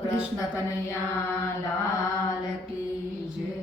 કૃષ્ણ કનૈયા લાલ કી જય।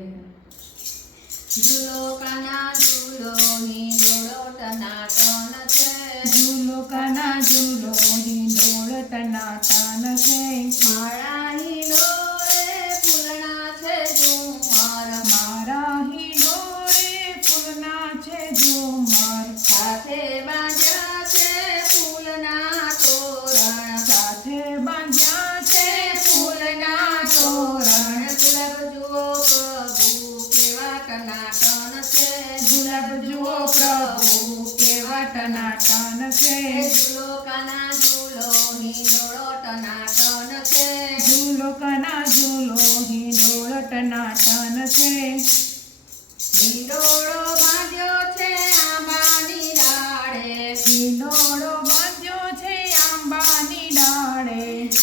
ઝૂલો કાના ઝૂલો હિંડોળો ટનાટન છે, ઝૂલો કાના ઝૂલો હિંડોળ ટનાટન છે, મારા હિંડોળે ફૂલણા છે ઝુમર, મારા હિંડોળે ફૂલના છે ઝુમર, સાથે બાંધ્યા છે ફૂલના તોરણ, સાથે બાંધ્યા છે ફૂલના તોરણ, ગુલાબ જુઓ પ્રભુ કેવા ટનાટન છે, ગુલાબ જુઓ પ્રભુ કેવા ટનાટન છે, ઝૂલો કાના ઝૂલો હિંડોળો ટનાટન છે, ઝૂલો કાના ઝૂલો હિંડોળ ટનાટન છે, હિંડોળો બાંધ્યો છે આંબાની ડાળે, હિંડોળો બાંધ્યો છે આંબાની ડાળે,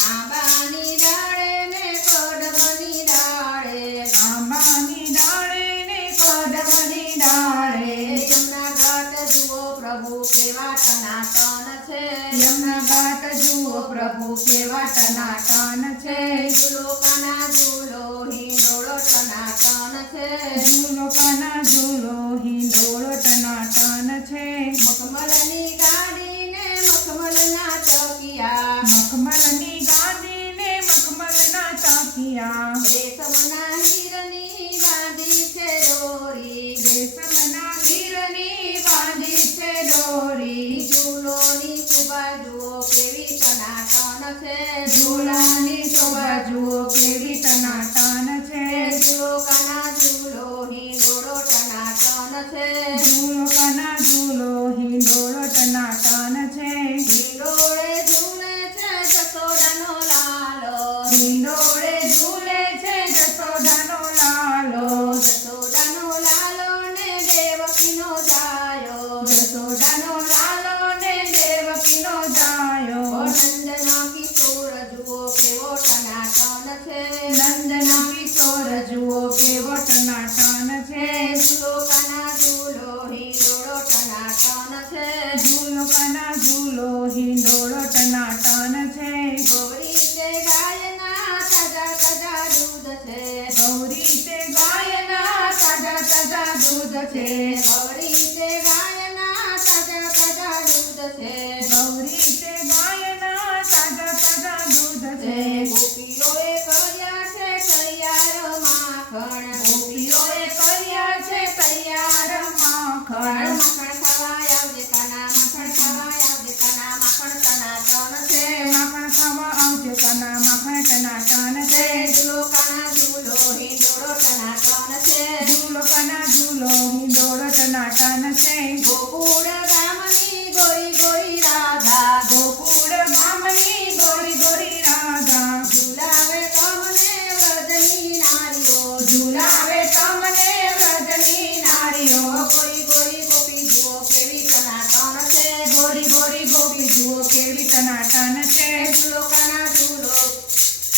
આંબાની ડાળે ને કડબની ડાળે, આંબાની ડાળે ને કદમની ડાળે, યમુના ઘાટ જુઓ પ્રભુ કેવા ટનાટન છે, યમુના ઘાટ જુઓ પ્રભુ કેવા ટનાટન છે, ઝૂલો કાના ઝૂલો હિંડોળો ટનાટન છે, ઝૂલો કાના ઝૂલો હિંડોળ ટનાટન છે, મખમલની ગાડી ને મખમલના ચૌકિયા, મખમલની ગાદી ને મખમલના ચાકિયા, રેશમના હીરની બાંધી છે દોરી, રેશમના હીરની બાંધી છે દોરી, ઝૂલોની શોભા જુઓ કેવી ટનાટન છે, ઝૂલાની શોભા જુઓ કેવી ટનાટન છે, ઝૂલો કાના ઝૂલો હિંડોળો ટનાટન છે, ઝૂલો કાના ઝૂલો હિંડોળ ટનાટન છે, હિંડોળે ઝૂલે છે જશોદાનો લાલો, હિંડોળે ઝૂલે છે જશોદાનો લાલો, જશોદાનો લાલો ને દેવકીનો જાયો, જશોદાનો લાલો ને દેવકીનો જાયો, નંદના કિશોર જુઓ કેવો ટનાટન છે, નંદના કિશોર જુઓ કેવો ટનાટન છે, ઝૂલો કાના ઝૂલો હિંડોળો ટનાટન છે, ઝૂલો કાના ઝૂલો હિંડોળ ટનાટન છે, ગૌરી તે ગાયના તાજા તાજા દૂધ છે, ગૌરી તે ગાયના તાજા તાજા દૂધ છે, ગૌરી તે ગાયના તાજા તાજા દૂધ છે, ગૌરી તે ગાયના તાજા તાજા દૂધ છે, ગોપીઓએ કર્યા છે તૈયાર માખણ, ગોપીઓએ કર્યા છે તૈયાર માખણ, માખણ ખાવા આવજે કાના, માખણ ખાવા આવજે કાના, માખણ ટનાટન છે, માખણ ખાવા આવજે કાના, માખણ ટનાટન છે, ઝૂલો કાના ઝૂલો હિંડોળો ટનાટન છે, ઝૂલો કાના ઝૂલો હિંડોળ ટનાટન છે, ગોકુળ ગામની ગોરી ગોરી રાધા, ગોકુળ ગામની ગોરી ગોરી રાધા, ઝુલાવે તમને વ્રજની નારીઓ, ઝુલાવે તમને વ્રજની નારીઓ, ગોરી ગોરી ગોપી જુઓ કેવી ટનાટન છે, ગોરી ગોરી ગોપી જુઓ કેવી ટનાટન છે, ઝૂલો કાના ઝૂલો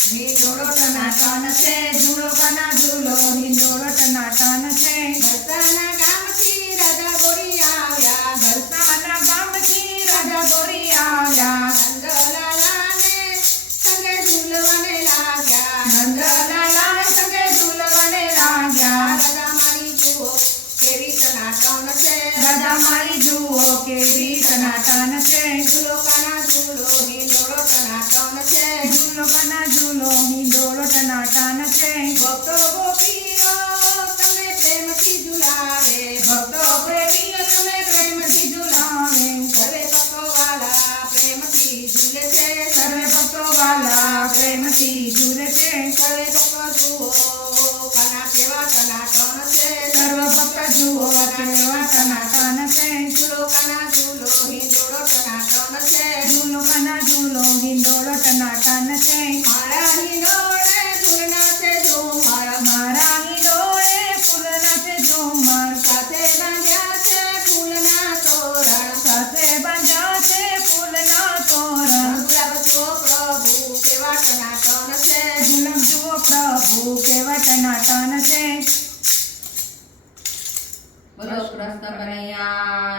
હિંડોળો ટનાટન છે, ઝૂલો કાના ઝૂલો હિંડોળ ટનાટન છે, ભરતાના ગામથી રાજા ગોરી આવ્યા, ભરતાના ગામથી રાજા ગોરી આવ્યા, નંદલાલાને સંગે ઝૂલવાને લાગ્યા, નંદલાલા સંગે ઝૂલવાને લાગ્યા, રાજા મારી જુઓ કેવી ટનાટન છે, રાજા મારી જુઓ કેવી ટનાટન છે, ઝૂલો કાના ઝૂલો હિંડોળો ટનાટન છે, ઝૂલો કાના ઝૂલો હિંડોળ ટનાટન છે, ભક્તો ગોપીઓ તમે પ્રેમથી ઝુલાવે, ભક્તો પ્રેમીઓ તમે પ્રેમથી ઝુલાવે, સર્વે ભક્તો વાલા પ્રેમથી ઝૂલે છે, સર્વે ભક્તો વાલા પ્રેમથી ઝૂલે છે, સર્વે ભક્તો જુઓ કાના કેવા ટનાટન છે, સર્વ ભક્ત જુઓ કેવા ટનાટન છે, ઝૂલો કાના ઝૂલો હિંડોળો ટનાટન છે, ઝૂલો કાના ઝૂલો હિંડોળ ટનાટન છે, મારા હિંડોળે ફૂલના છે ઝુમર, મારા હિંડોળે ફૂલના છે ઝુમર, સાથે બાંધ્યા છે ફૂલના તોરણ, સાથે બાંધ્યા છે ફૂલના તોરણ, ગુલાબ જુઓ પ્રભુ કેવા ટનાટન છે, ગુલાબ જુઓ પ્રભુ કેવા ટનાટન છે। બોલો કૃષ્ણ કનૈયા